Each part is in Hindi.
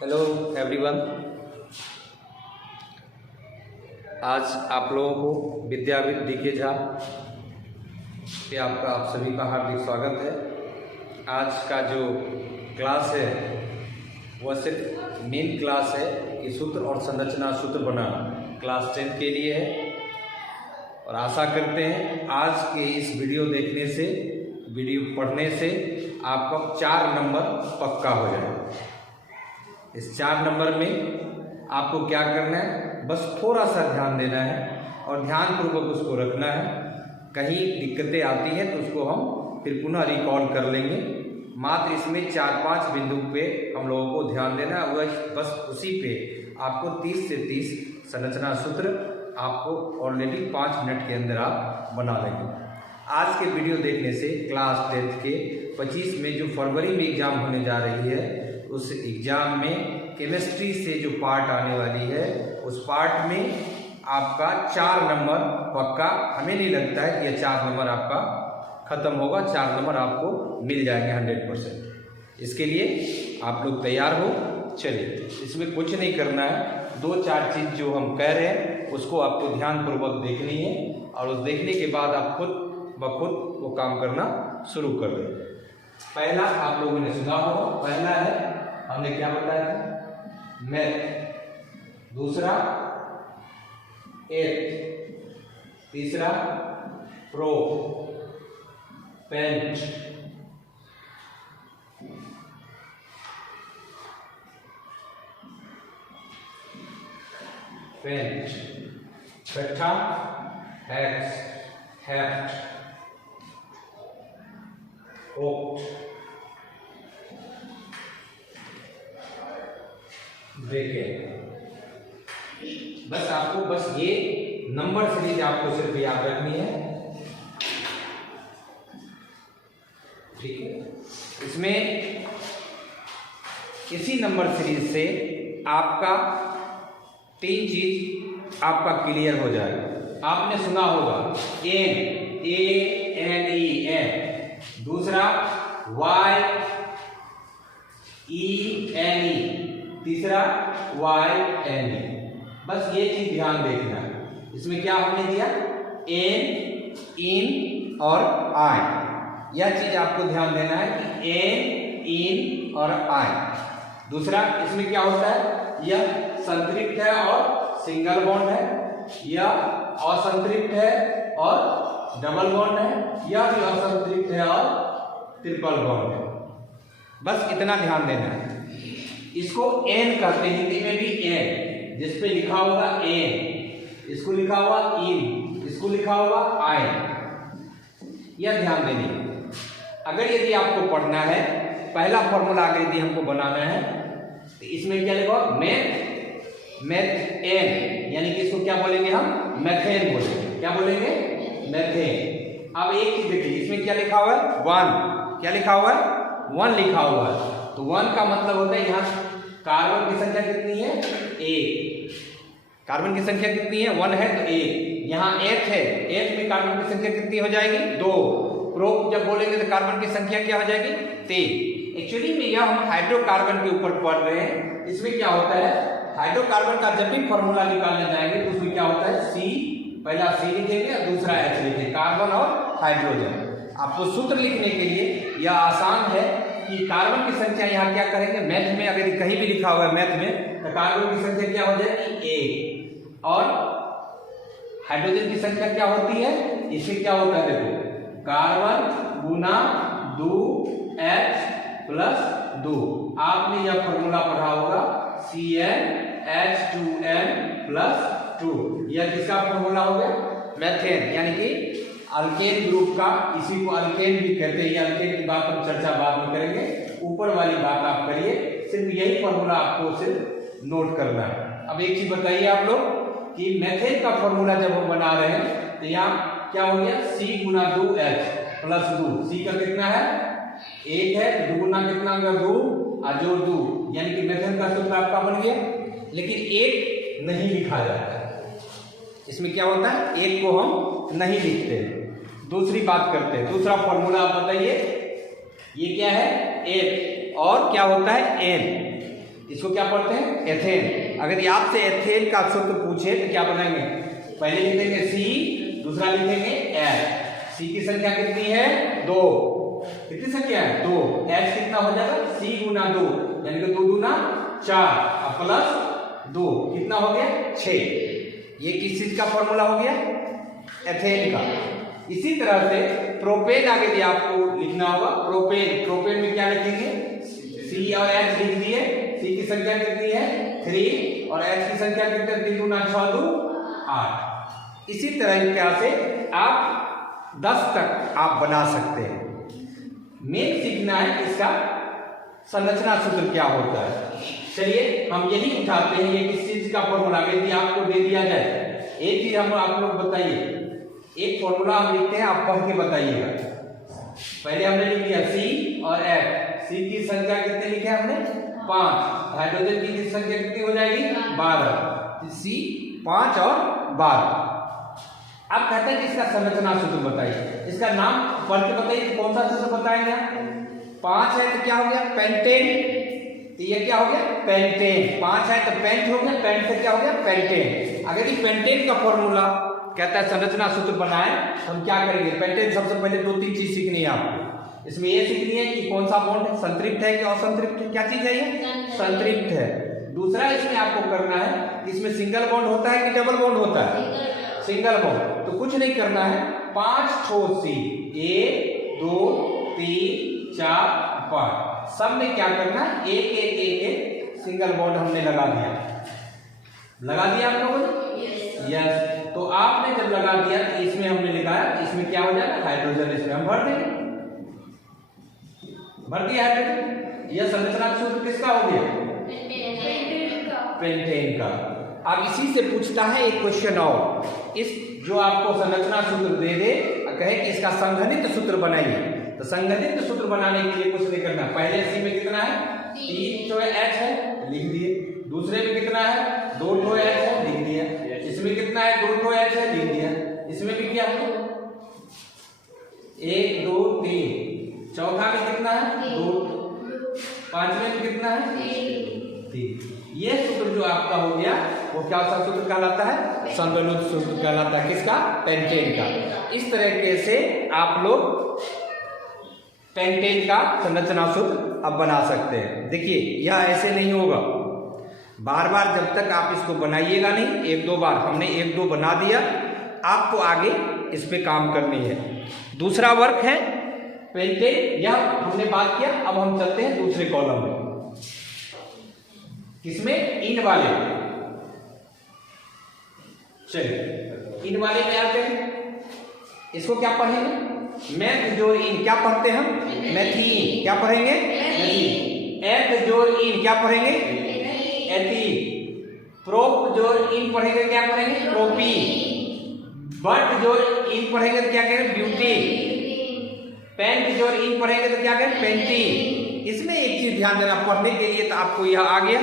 Hello everyone. आज आप लोगों को विद्याविद डीके झा पे आप सभी का हार्दिक स्वागत है। आज का जो क्लास है वह सिर्फ मेन क्लास है कि सूत्र और संरचना सूत्र बनाना क्लास 10 के लिए है। और आशा करते हैं आज के इस वीडियो देखने से, वीडियो पढ़ने से आपका 4 नंबर पक्का हो जाए। इस 4 नंबर में आपको क्या करना है, बस थोड़ा सा ध्यान देना है और ध्यानपूर्वक उसको रखना है। कहीं दिक्कतें आती हैं तो उसको हम फिर पुनः रिकॉल कर लेंगे। मात्र इसमें 4-5 बिंदु पे हम लोगों को ध्यान देना है। वह बस उसी पे आपको 30 से 30 संरचना सूत्र आपको ऑलरेडी 5 मिनट के अंदर आप बना लेंगे। आज के वीडियो देखने से क्लास 10 के 25 में जो फरवरी में एग्ज़ाम होने जा रही है, उस एग्ज़ाम में केमिस्ट्री से जो पार्ट आने वाली है, उस पार्ट में आपका 4 नंबर पक्का। हमें नहीं लगता है कि यह 4 नंबर आपका ख़त्म होगा। 4 नंबर आपको मिल जाएंगे 100%। इसके लिए आप लोग तैयार हो। चलिए, इसमें कुछ नहीं करना है। 2-4 चीज़ जो हम कह रहे हैं उसको आपको ध्यानपूर्वक देखनी है और उस देखने के बाद आप खुद ब खुद वो काम करना शुरू कर दें। पहला आप लोगों ने सुना होगा, पहला है हमने क्या बताया था, मैथ। दूसरा एथ। तीसरा प्रो, पेंट। छठा हैक्स, हैफ्ट, ओक्ट, ब्रैकेट। बस आपको बस ये नंबर सीरीज आपको सिर्फ याद रखनी है, ठीक है। इसमें इसी नंबर सीरीज से आपका 3 चीज आपका क्लियर हो जाएगा। आपने सुना होगा एन, ANEN। दूसरा YENE। तीसरा YNE। बस ये चीज ध्यान देखना है। इसमें क्या हमने दिया, एन, इन और आई। यह चीज आपको ध्यान देना है कि एन, इन और आई। दूसरा इसमें क्या होता है, यह संतृप्त है और सिंगल बॉन्ड है, यह असंतृप्त है और डबल बॉन्ड है, यह भी असंतृप्त है और ट्रिपल बॉन्ड है। बस इतना ध्यान देना है। इसको एन कहते हैं, हिंदी में भी एन, जिस पे लिखा होगा एन, इसको लिखा हुआ इन, इसको लिखा हुआ आई। यह ध्यान देनी है। अगर यदि आपको पढ़ना है, पहला फॉर्मूला अगर यदि हमको बनाना है तो इसमें क्या लिखा, मैथ एन, यानी कि इसको क्या बोलेंगे हम, मैथेन बोलेंगे। क्या बोलेंगे, मैथेन। अब एक चीज देखिए, इसमें क्या लिखा हुआ है, 1। क्या लिखा हुआ है, 1 लिखा हुआ है। तो 1 का मतलब होता है यहाँ कार्बन की संख्या कितनी है, 1। कार्बन की संख्या कितनी है, 1 है तो 1। यहाँ एथ है, एथ में कार्बन की संख्या कितनी हो जाएगी, 2। प्रो जब बोलेंगे तो कार्बन की संख्या क्या हो जाएगी, 3। एक्चुअली में यह हम हाइड्रोकार्बन के ऊपर पढ़ रहे हैं। इसमें क्या होता है, हाइड्रोकार्बन का जब भी फॉर्मूला निकालने जाएंगे तो उसमें क्या होता है, C, पहला C लिखेंगे और दूसरा H लिखेंगे, कार्बन और हाइड्रोजन। आपको सूत्र लिखने के लिए यह आसान है कि कार्बन की संख्या यहाँ क्या करेंगे, मैथ में अगर कहीं भी लिखा हुआ है मैथ में, तो कार्बन की संख्या क्या हो जाएगी, 1। और हाइड्रोजन की संख्या क्या होती है, इसमें क्या होता है, देखो, कार्बन गुना 2H प्लस 2। आपने यह फॉर्मूला पढ़ा होगा, CnH2n प्लस 2। यह किसका फॉर्मूला हो गया, मैथेन, यानी कि अल्केन ग्रुप का। इसी को अल्केन भी कहते हैं। अल्केन की बात हम चर्चा बाद में करेंगे, ऊपर वाली बात आप करिए। सिर्फ यही फॉर्मूला आपको सिर्फ नोट करना है। अब एक चीज बताइए आप लोग कि मैथेन का फॉर्मूला जब हम बना रहे हैं तो यहाँ क्या हो गया, C गुना 2H प्लस 2। C का कितना है, 1 है, 2 गुना कितना होगा, 2 और जोड़ 2, यानी कि मैथेन का सूत्र आपका बन गया। लेकिन 1 नहीं लिखा जाता है। इसमें क्या होता है, 1 को हम नहीं लिखते हैं। दूसरी बात करते हैं, दूसरा फॉर्मूला आप बताइए, ये क्या है, एन, और क्या होता है एन। इसको क्या पढ़ते हैं? एथेन। अगर ये आपसे एथेन का सूत्र पूछे तो क्या बनाएंगे? पहले लिखेंगे C, दूसरा लिखेंगे H। C की संख्या कितनी है? 2। कितनी संख्या है? 2। H कितना हो जाएगा? C गुना 2, यानी कि 2 दूना 4 और प्लस 2 कितना हो गया? 6। ये किस चीज का फॉर्मूला हो गया? एथेन का। इसी तरह से प्रोपेन आगे भी आपको लिखना होगा। प्रोपेन में क्या लिखेंगे? C और H लिख दिए। C की संख्या कितनी है? 3 और H की संख्या कितनी है? 3 दूना 6 2 8। इसी तरह से आप 10 तक आप बना सकते हैं। मेन सीखना है इसका संरचना सूत्र क्या होता है। चलिए हम यही उठाते हैं। ये किस चीज का फॉर्मूला यदि आपको दे दिया जाए, एक चीज हम आप लोग बताइए, एक फॉर्मूला हम लिखते हैं, आप पढ़ के बताइएगा। पहले हमने लिख दिया C और H। C की संख्या कितने लिखे हमने? 5। हाइड्रोजन की संख्या कितनी हो जाएगी? 12। C 5 और 12। अब कहते हैं कि इसका संरचना सूत्र बताइए। इसका नाम पढ़ के बताइए, कौन सा सूत्र बताएंगे? 5 है तो क्या हो गया? पेंटेन। तो ये क्या हो गया? पेंटेन। 5 है तो पेंट हो गया, पेंट से क्या हो गया? पेंटेन। अगर ये पेंटेन का फॉर्मूला कहता है संरचना सूत्र बनाए तो हम क्या करेंगे? पेंटेन सबसे पहले 2-3 चीज सीखनी है आपको। इसमें ये सीखनी है कि कौन सा बॉन्ड है, संतृप्त है कि असंतृप्त है। क्या चीज है ये? संतृप्त है। दूसरा इसमें आपको करना है, इसमें सिंगल बॉन्ड होता है कि डबल बॉन्ड होता है? Single bond. तो कुछ नहीं करना है, 5 ठोस C, 1 2 3 4 5, सब में क्या करना है? एक सिंगल बॉन्ड हमने लगा दिया। लगा दिया आप लोगों ने? यस। तो आपने जब लगा दिया तो इसमें हमने लिखा है, इसमें क्या हो जाएगा? हाइड्रोजन। इसमें हम भर देंगे। भर दिया हाइड्रोजन। यह संरचना सूत्र किसका हो गया? पेंटेन का। अब इसी से पूछता है एक क्वेश्चन और, इस जो आपको संरचना सूत्र दे दे, कहे कि इसका संघनित सूत्र बनाइए। तो संघनित सूत्र बनाने के लिए कुछ नहीं करना। पहले C में कितना है? 3 ठो H है, लिख दिए। दूसरे में कितना है? 2 ठो H है, लिख दिया। इसमें कितना है? 2 ठो H है, लिख दिया। इसमें भी क्या है? 1 2 3। चौथा में कितना है? 2। पांचवें में कितना है? 3। ये सूत्र जो आपका हो गया वो क्या सा सूत्र कहलाता है? संघनित सूत्र कहलाता है। किसका? पेंटेन का। इस तरीके से आप लोग पेंटेन का संरचना सूत्र अब बना सकते हैं। देखिए यह ऐसे नहीं होगा, बार बार जब तक आप इसको बनाइएगा नहीं, 1-2 बार हमने 1-2 बना दिया, आपको आगे इस पे काम करनी है। दूसरा वर्क है पेंटेन, यह हमने बात किया। अब हम चलते हैं दूसरे कॉलम में। किसमें? इन वाले। चलिए इन वाले में आते हैं। इसको क्या पढ़ेंगे? मैथ जोड़ इन। क्या पढ़ते हैं हम? मैथीन। क्या पढ़ेंगे? मैथीन। एथ जोड़ इन क्या पढ़ेंगे? एथीन। प्रोप जोड़ इन पढ़ेंगे, क्या पढ़ेंगे? प्रोपीन। बट जोड़ इन पढ़ेंगे तो क्या कहेंगे? ब्यूटीन। पेंट जोड़ इन पढ़ेंगे तो क्या कहेंगे? पेंटीन। इसमें एक चीज ध्यान देना, पढ़ने के लिए तो आपको यह आ गया,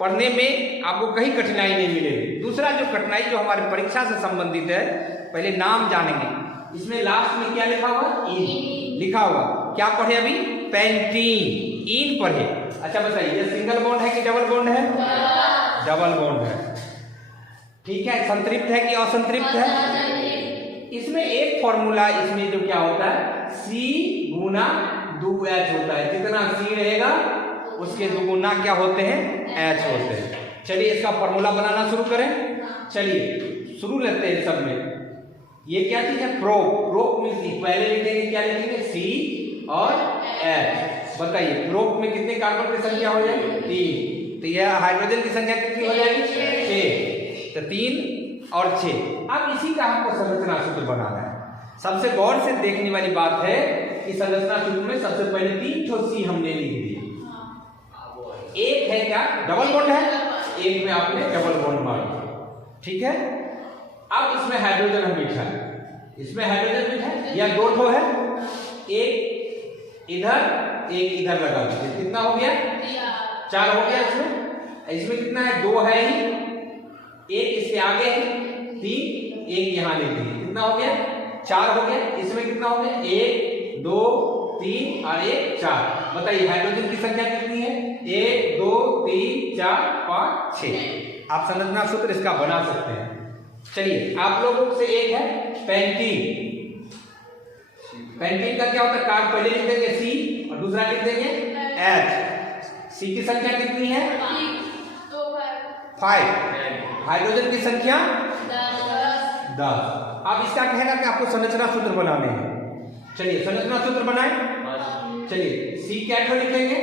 पढ़ने में आपको कहीं कठिनाई नहीं मिलेगी। दूसरा जो कठिनाई जो हमारी परीक्षा से संबंधित है, पहले नाम जानेंगे। इसमें लास्ट में क्या लिखा हुआ? इन लिखा हुआ। क्या पढ़े अभी? पेंटीन। इन पढ़े। अच्छा बताइए, ये सिंगल बॉन्ड है कि डबल बॉन्ड है? डबल बॉन्ड है। ठीक है। संतृप्त है कि असंतृप्त है? इसमें एक फॉर्मूला, इसमें जो क्या होता है? C गुना 2H होता है। जितना C रहेगा उसके दुगुना क्या होते हैं? H होते हैं। चलिए इसका फॉर्मूला बनाना शुरू करें। चलिए शुरू लेते हैं सब में। ये क्या चीज है? प्रोप। प्रोप में पहले लिखेंगे, क्या लिखेंगे? C और H। बताइए प्रोप में कितने कार्बन की संख्या हो जाएगी? 3। तो यह हाइड्रोजन की संख्या कितनी हो जाएगी? 6। तो 3 और 6। अब इसी का हमको संरचना सूत्र बनाना है। सबसे गौर से देखने वाली बात है कि संरचना सूत्र में सबसे पहले 3 ठो C हमने लिख दिए। एक है क्या? डबल बॉन्ड है। एक में आपने डबल बॉन्ड मार दिया। ठीक है। अब इसमें हाइड्रोजन हम बिठा, इसमें हाइड्रोजन बिठा, या 2 ठो है, एक इधर एक इधर लगा दीजिए। कितना हो गया? 4 हो गया। इसमें कितना है? 2 है ही, एक इसके आगे है, 3, एक यहाँ ले लीजिए। कितना हो गया? 4 हो गया। इसमें कितना हो गया? 1 2 3 और 1 4। बताइए हाइड्रोजन की संख्या कितनी है? 1 2 3 4 5 6। आप संरचना सूत्र इसका बना सकते हैं। चलिए आप लोगों से एक है पेंटीन। पेंटीन का क्या होता है? कार्ब पहले लिख देंगे C और दूसरा लिख देंगे H। C की संख्या कितनी है? 5। हाइड्रोजन की संख्या 10। अब इसका कहना कि आपको संरचना सूत्र बनाने हैं। चलिए संरचना सूत्र बनाएं। चलिए C क्या ठो लिखेंगे?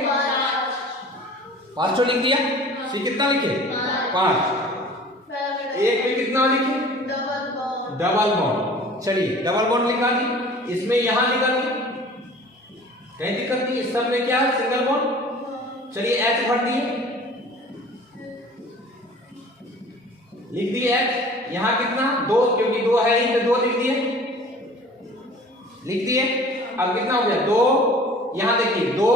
5 ठो लिख दिया। C कितना लिखे? 5। एक में कितना लिखे? Double bond. चलिए डबल बॉन्ड लिखा दी। इसमें यहां लिखा दी, कहीं दिक्कत नहीं। इस सब में क्या है? Single bond. चलिए H भर दिए, लिख दिए H। यहां कितना? 2, क्योंकि 2 है ही तो 2 लिख दिए, लिख दिए। अब कितना हो गया? 2। यहां देखिए 2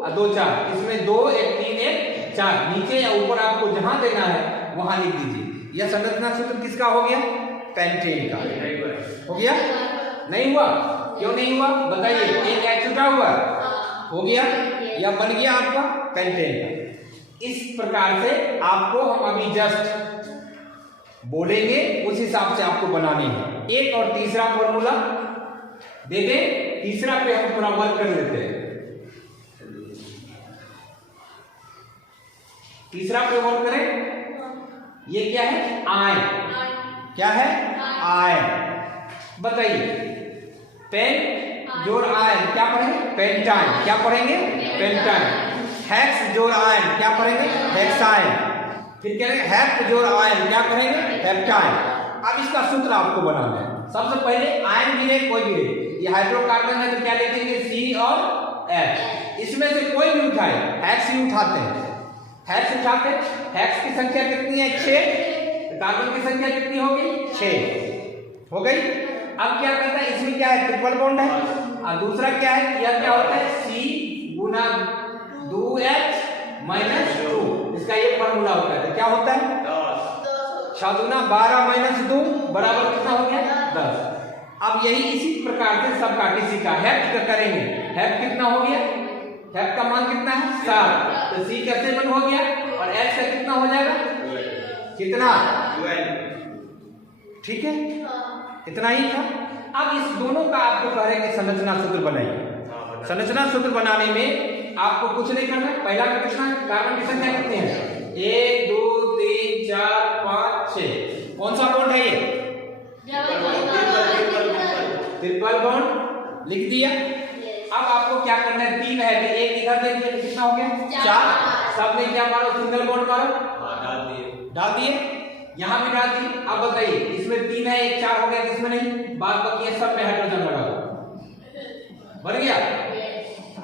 और 2 4, इसमें 2 1 3 1 4। नीचे या ऊपर आपको जहां देना है वहां लिख दीजिए। यह संरचना सूत्र किसका हो गया? पेंटेन का हो गया। नहीं हुआ? क्यों नहीं हुआ बताइए? एक H छूटा हुआ हो गया या बन गया आपका पेंटेन का। इस प्रकार से आपको हम अभी जस्ट बोलेंगे, उस हिसाब से आपको बनाने हैं। एक और तीसरा फॉर्मूला दे दे, तीसरा पे हम थोड़ा वर्क कर लेते हैं। तीसरा पे वर्क करें। ये क्या है? आयन। क्या है? आयन। बताइए पेन जोड़ आयन क्या पढ़ेंगे? पेंटाइन। क्या पढ़ेंगे? पेंटाइन। हेक्स जोड़ आयन क्या पढ़ेंगे? हेक्साइन। फिर कह रहे हैं हेप्ट जोड़ आयन क्या करेंगे? हेप्टाइन। अब इसका सूत्र आपको बनाना है। सबसे पहले आयन गिरे कोई गिरे, ये हाइड्रोकार्बन है तो क्या लिखेंगे? C और H। इसमें से कोई भी उठाए, हेक्स ही उठाते हैं। हेक्स उठाते, हेक्स की संख्या कितनी है? 6। कार्बन की संख्या कितनी होगी? 6 हो गई। अब क्या करता है? इसमें क्या है? ट्रिपल बॉन्ड है। और दूसरा क्या है? यह क्या होता है? C गुना 2H माइनस 2। इसका ये फॉर्मूला होता है। तो क्या होता है? 6 दूना 12 माइनस 2 बराबर कितना हो गया? 10। अब यही इसी प्रकार से सबका किसी का हेप्ट करेंगे। हेप्ट कितना हो गया? हेप्ट का मान कितना है? 7। तो C का 7 हो गया और H का कितना हो जाएगा? कितना? 12। ठीक है, इतना ही था। अब इस दोनों का आपको कह रहे हैं कि संरचना सूत्र बनाइए। संरचना सूत्र बनाने में आपको कुछ नहीं करना है। पहला में पूछना है कार्बन की संख्या कितनी है? 1 2 3 4 5 6। कौन सा बॉन्ड है ये? Triple bond. लिख दिया। अब आपको क्या करना है? 3 है तो एक इधर दे दिया, कितना हो गया? 4। सब में क्या मारो? सिंगल बॉन्ड मारो। डाल दिए। यहां भी डाल दी। अब बताइए इसमें 3 है, एक 4 हो गया, इसमें नहीं, बाद बाकी सब में हाइड्रोजन लगा दो, बन गया।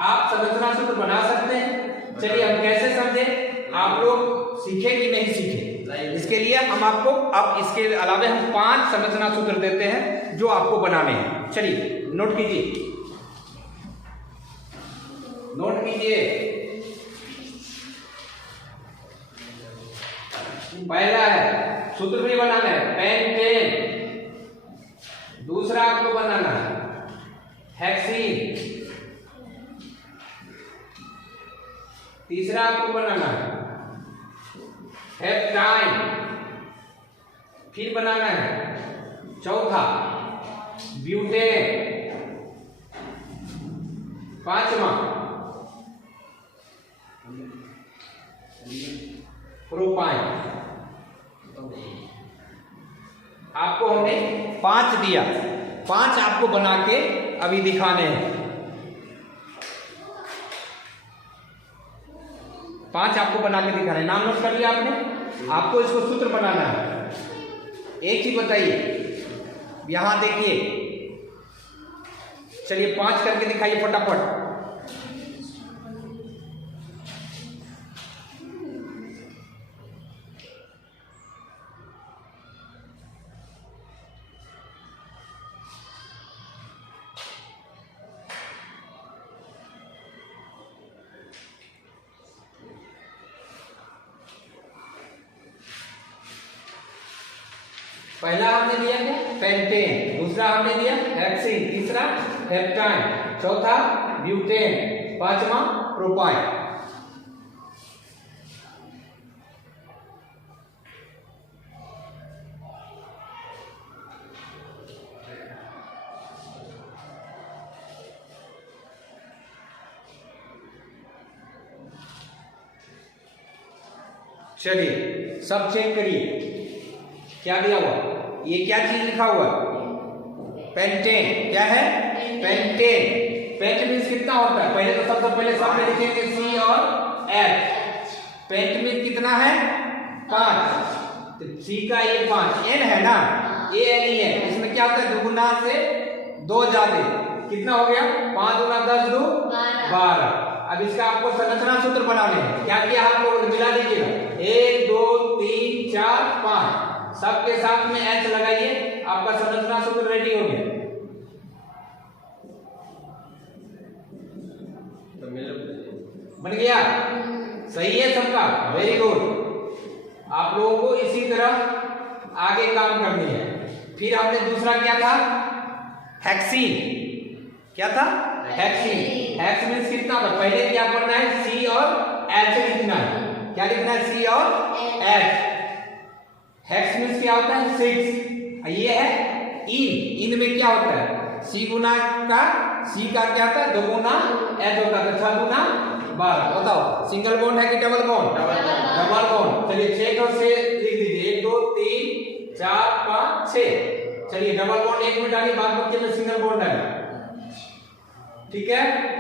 आप संरचना सूत्र बना सकते हैं। चलिए हम कैसे समझे? आप लोग सीखे कि नहीं सीखे? इसके लिए हम आपको अब इसके अलावा हम 5 संरचना सूत्र देते हैं जो आपको बनाने हैं। चलिए नोट कीजिए, नोट कीजिए। पहला है सूत्र भी बनाना है पेंटेन। दूसरा आपको बनाना है हेक्सीन। तीसरा आपको बनाना है हेप्टाइन। फिर बनाना है चौथा ब्यूटेन। पांचवा प्रोपाइन। आपको हमने 5 दिया, 5 आपको बना के अभी दिखाने हैं। 5 आपको बना के दिखाने हैं। नाम नोट कर लिया आपने? आपको इसको सूत्र बनाना है। एक चीज बताइए, यहां देखिए, चलिए 5 करके दिखाइए फटाफट। पहला हमने दिया क्या? पेंटेन। दूसरा हमने दिया हेक्सीन। तीसरा हेप्टाइन। चौथा ब्यूटेन। पांचवा प्रोपाइन। चलिए सब चेक करिए क्या दिया हुआ, ये क्या चीज लिखा हुआ, पेंटेन। क्या है, पेंटेन। पेंट मीन्स कितना होता है, पहले तो सबसे पहले सामने लिखेंगे सी और एच। पेंट मीन्स कितना है, 5, तो सी का ये 5, एन है ना, ये एन ही है। इसमें क्या होता है, दुगुना से 2 ज्यादा, कितना हो गया, 5 दूना 10 2 12। अब इसका आपको संरचना सूत्र बनाने हैं। क्या किया आप लोग, मिला लीजिएगा, 1 2 3 4 5, सबके साथ में एच लगाइए, आपका संरचना सूत्र रेडी हो गया। बन गया, सही है सबका, वेरी गुड। आप लोगों को इसी तरह आगे काम करनी है। फिर हमने दूसरा क्या था, हेक्सीन। क्या था, हेक्सीन। हेक्स मींस कितना था, पहले क्या करना है, सी और एच लिखना है। क्या लिखना है, सी और एच। हेक्स मींस क्या होता है, 6। ये है इन। इन में क्या होता है, सी गुना का, सी का क्या था, 2 गुना एच होता है, 6 गुना 12। बताओ सिंगल बॉन्ड है कि डबल बॉन्ड, डबल बॉन्ड। चलिए 6 और 6 लिख दीजिए, 1 2 3 4 5 6। चलिए डबल बॉन्ड 1 में डालिए, बाद बाकी में सिंगल बॉन्ड है, ठीक है।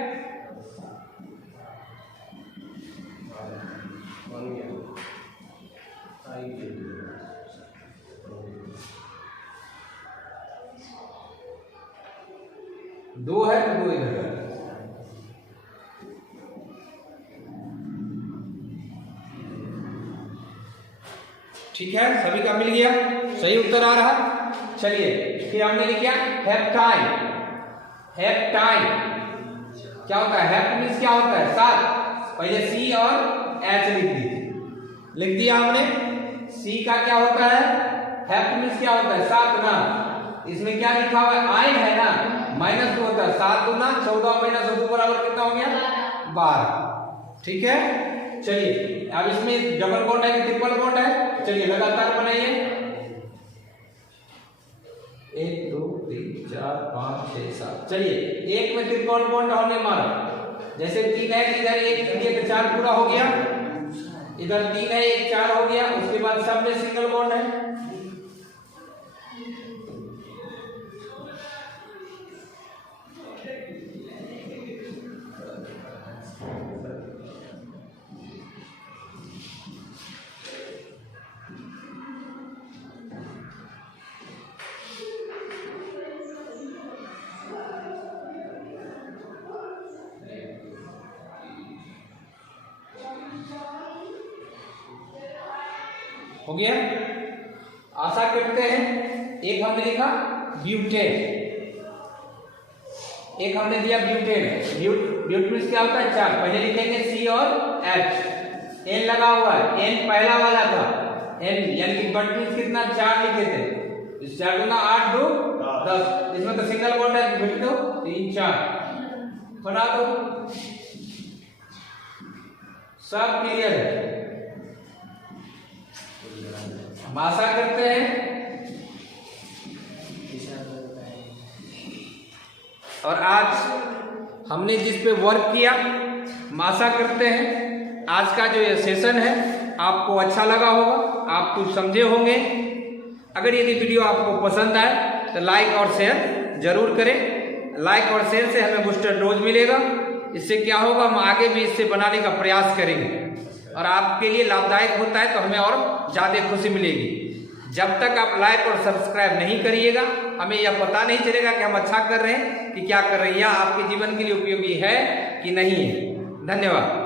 दो है तो 2 इधर है। ठीक है, सभी का मिल गया, सही उत्तर आ रहा। चलिए फिर हमने लिखा हेप्टाइन। हेप्टाइन क्या होता है, हेप्ट मींस क्या होता है, 7। पहले सी और एच लिख दीजिए, लिख दिया हमने। सी का क्या होता है, हेप्ट मींस क्या होता है, 7 ना। इसमें क्या लिखा हुआ है, आयन है ना, -2 होता है, 7 दूना 14 माइनस 2 बराबर कितना हो गया, 12। ठीक है, चलिए अब इसमें डबल बॉन्ड है कि ट्रिपल बॉन्ड है, चलिए लगातार बनाइए। 1 2 3 4 5 6 7। चलिए एक में ट्रिपल बॉन्ड हमने मारा, जैसे 3 है इधर 1 लिखिए तो 4 पूरा हो गया, इधर 3 है 1 4 हो गया। उसके बाद सब में सिंगल बॉन्ड है, हो गया। आशा करते हैं। एक हमने लिखा ब्यूटेन, एक हमने दिया ब्यूटेन। ब्यूट मींस क्या होता है, 4। पहले लिखेंगे सी और एच, एन लगा हुआ है, एन पहला वाला था, एन यानी कि बट मींस कितना, 4 लिखे थे। इस 4 गुना 8 2 10, इसमें तो सिंगल बॉन्ड है, लिख दो 3 4 बना दो। सब क्लियर है, हम आशा करते हैं। और आज हमने जिस पे वर्क किया, हम आशा करते हैं आज का जो ये सेशन है आपको अच्छा लगा होगा, आप कुछ समझे होंगे। अगर यदि वीडियो आपको पसंद आए तो लाइक और शेयर जरूर करें। लाइक और शेयर से हमें बूस्टर डोज मिलेगा, इससे क्या होगा, हम आगे भी इससे बनाने का प्रयास करेंगे और आपके लिए लाभदायक होता है तो हमें और ज़्यादा खुशी मिलेगी। जब तक आप लाइक और सब्सक्राइब नहीं करिएगा, हमें यह पता नहीं चलेगा कि हम अच्छा कर रहे हैं कि क्या कर रहे हैं, या आपके जीवन के लिए उपयोगी है कि नहीं है। धन्यवाद।